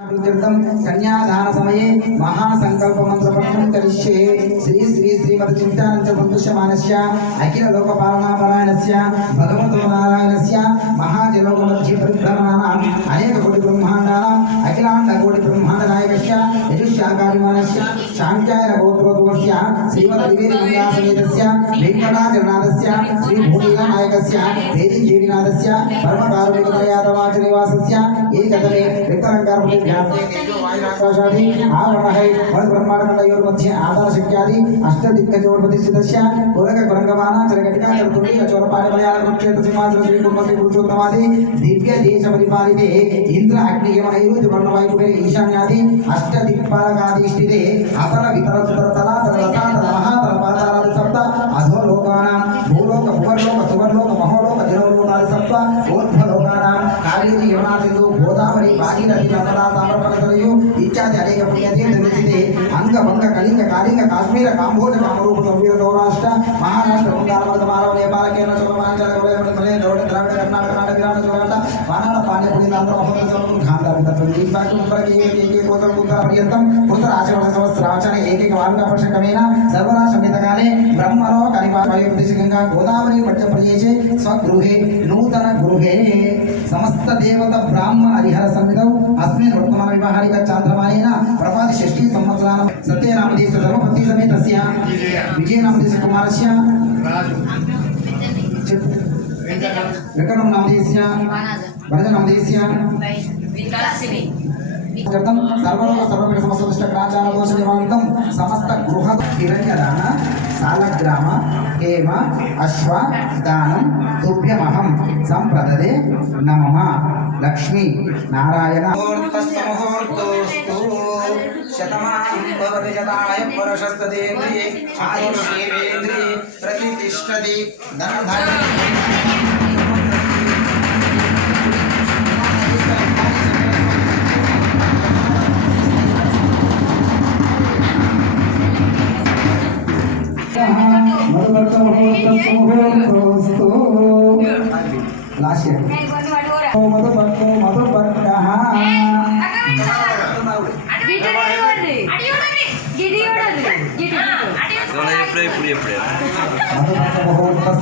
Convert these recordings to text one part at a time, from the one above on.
అభివృద్ధ్యర్థం కన్యాదాన సమయే మహాసంకల్ప మంత్ర పఠనం కరిష్యే. శ్రీ శ్రీ శ్రీమతి చింతానంద సంతుష్యమానస్య అఖిల లోక పాలనాపరాయణస్య భగవతో నారాయణస్య మహాజలోకమధ్య పరిభ్రమణానాం అనేక కోటి బ్రహ్మాండానాం అఖిలాండ కోటి బ్రహ్మాండ నాయకస్య యజుష్యాకారిమానస్య శాంత్యాయన గోత్రోద్భవస్య శ్రీమద్ ద్వివేది మంగాసమేతస్య వెంకటాచరణాథస్య శ్రీ భూమిల నాయకస్య వేది దేవినాథస్య పరమకారుణికతయాదవాచ నివాసస్య ఏకతమే వికలంకారపతి ధ్యాతే తేజో వాయురాకాశాది ఆవరణహై వల్ బ్రహ్మాండయోర్ మధ్య ఆధార శక్యాది అష్టదిగ్గజోర్ ప్రతిష్ఠితస్య కురగ కురంగమాన చరగటికా చరతుడి చోరపాడి మలయాళ కురుక్షేత్ర సింహాసన శ్రీ కుర్మశ్రీ పురుషోత్తమాది దివ్య దేశ పరిపాలితే ఇంద్ర అగ్ని యమనైరుతి వర్ణవాయుకుబే ఈశాన్యాది అష్టదిక్పాలకాదిష్టితే అతల వితర సుతర తల తల కాళీది యమునా సింధు గోదావరి భాగీరథి నర్మదా తామ్రపరతయు ఇత్యాది అనేక పుణ్యతీర్థ అంగ వంగ కళింగ కాళింగ కాశ్మీర కాంబోజ కామరూప గంభీర సౌరాష్ట్ర మహారాష్ట్ర బృందాల మధ్య మానవ నేపాల కేరళ చోళమాంచల గౌరవ మలయ ద్రవిడ ద్రావిడ ఉత్తరకి ఏకైక ఏకైక కోతం ఉత్తర పర్యంతం ఉత్తర ఆచరణ సంవత్సరాచన ఏకైక వార్గాపర్షకమైన సర్వరాశమితగానే బ్రహ్మలో కలిపాయుర్దిశకంగా గోదావరి మధ్య ప్రయేశే స్వగృహే నూతన గృహే. సమస్త దేవత బ్రాహ్మణ హరిహర సన్నిధౌ అస్మిన్ వర్తమాన వివాహారిక చాంద్రమాయేన ప్రపాది షష్ఠీ సంవత్సరాన సత్యనామదేశ ధర్మపతి సమేతస్య. విజయనామదేశ కుమారస్య వెంకటం నామదేశ్య భరత నామదేశ్య వికాసిని జతం సర్వలోక సర్వపీఠ సమస్త ప్రాచార దోష నివారితం సమస్త గృహ హిరణ్యదాన సాలగ్రామ హేమ అశ్వ దానం తుభ్యమహం సంప్రదదే నమమ లక్ష్మీ నారాయణ శతమానం భవతి శతాయ పురుషస్తదేంద్రియే ఆయుష్యేంద్రియే ఇప్పుడు ఎప్పుడే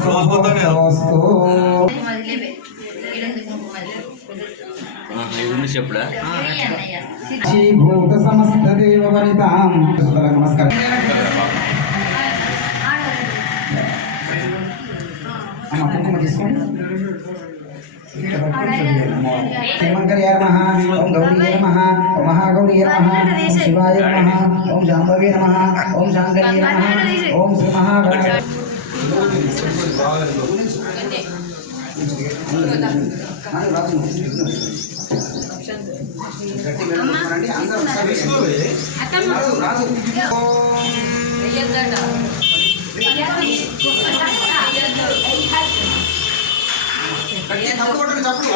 మధుపర్కమహోత్సవస్తు ఇది చెప్పుడా భూత సమస్త దేవ వనితాం నమస్కారం అమ్మ కుంకుమ తీసుకోండి శ్రీమంకర్య నమ ఓం. గౌరీ నమ ఓం మహాగౌరీ నమ ఓం శివాయ నమ ఓం జాంబవే నమ ఓం శాంకర్య నమ ఓం శ్రీ మహాగణ రాజు శ్రీ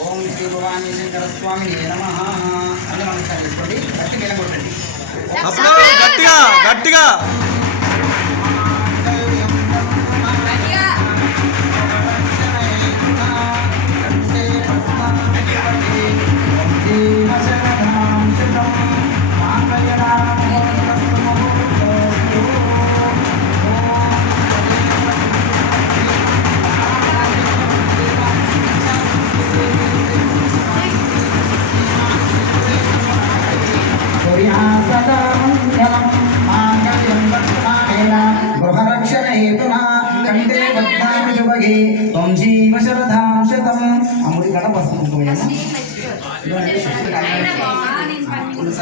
ఓం శ్రీ భవానీ శంకర స్వామి నమ. అని నమస్కారం చేసుకోండి. గట్టిగా గట్టిగా.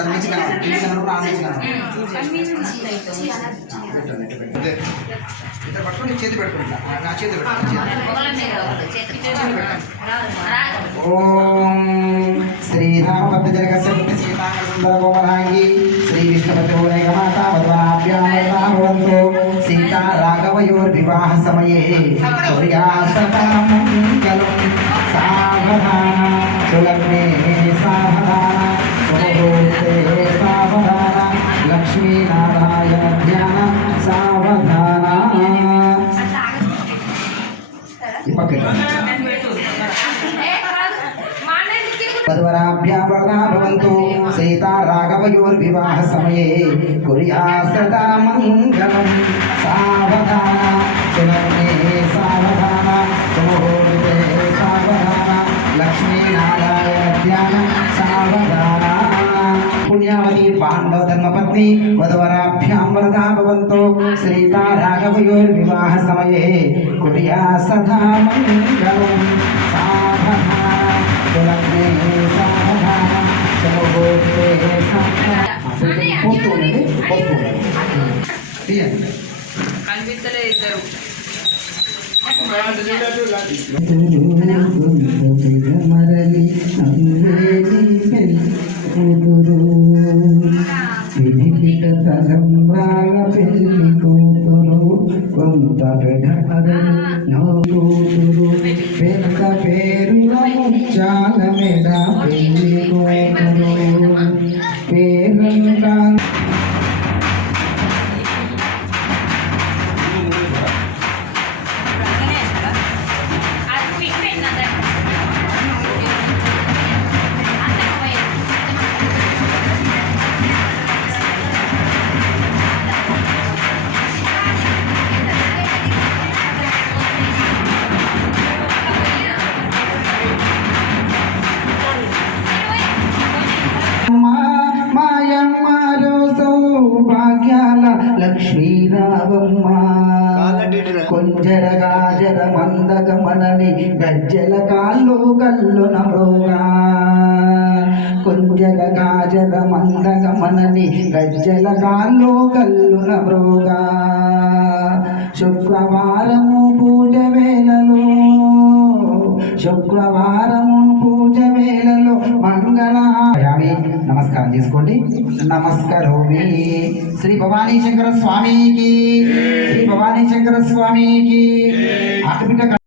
నుంచి కనబడు కింద కనబడు ఆ నుంచి కనబడు పట్టుకొని చేతి పెట్టుకోండి ఇట్లా. నా చేతి ఓం శ్రీరామభద్ర జనకస్య పుత్రి సీతాంగ సుందర కోమలాంగి శ్రీ విష్ణుపతి ఓనేకమాత వద్వాభ్యామవంతు సీతా రాఘవయోర్వివాహ సమయే సావధాన సులగ్నే వధవరాభ్యాం వరదా భవంతు సీతా రాఘవయోర్వివాహ సమయే కుర్యా సదా మంగళం సావధాన సులగ్నే సావధాన సుముహూర్తే సావధాన లక్ష్మీనారాయణ ధ్యాన సావధాన పుణ్యావతి పాండవ ధర్మపత్ని వధవరాభ్యాం వరదా భవంతు సీతా రాఘవయోర్వివాహ పోస్తూ ఉండండి పోస్తూ ఉండండి తీయండి. కనిపిస్తలేదు ఇద్దరు. మరలి పిడిపిట తలంబ్రాల పెళ్ళి కూతురు కొంత పెడమరలి నో కూతురు పెద్ద పేరుల ముచ్చాల మెడ పెళ్ళి కూతురు లక్ష్మీరావమ్మ కొంజర గాజర గజ్జల కాళ్ళు కల్లు నమ్రోగా. కొంజర గాజర మందగ మనని గజ్జల కాళ్ళు కల్లు నమ్రోగా. శుక్రవారము పూజ వేళలో శుక్రవారము పూజ వేళలో మంగళాయామి నమస్కారం చేసుకోండి. నమస్కరోమి. శ్రీ భవానీ శంకర స్వామికి. శ్రీ భవానీ శంకర స్వామికి. ఆటపిట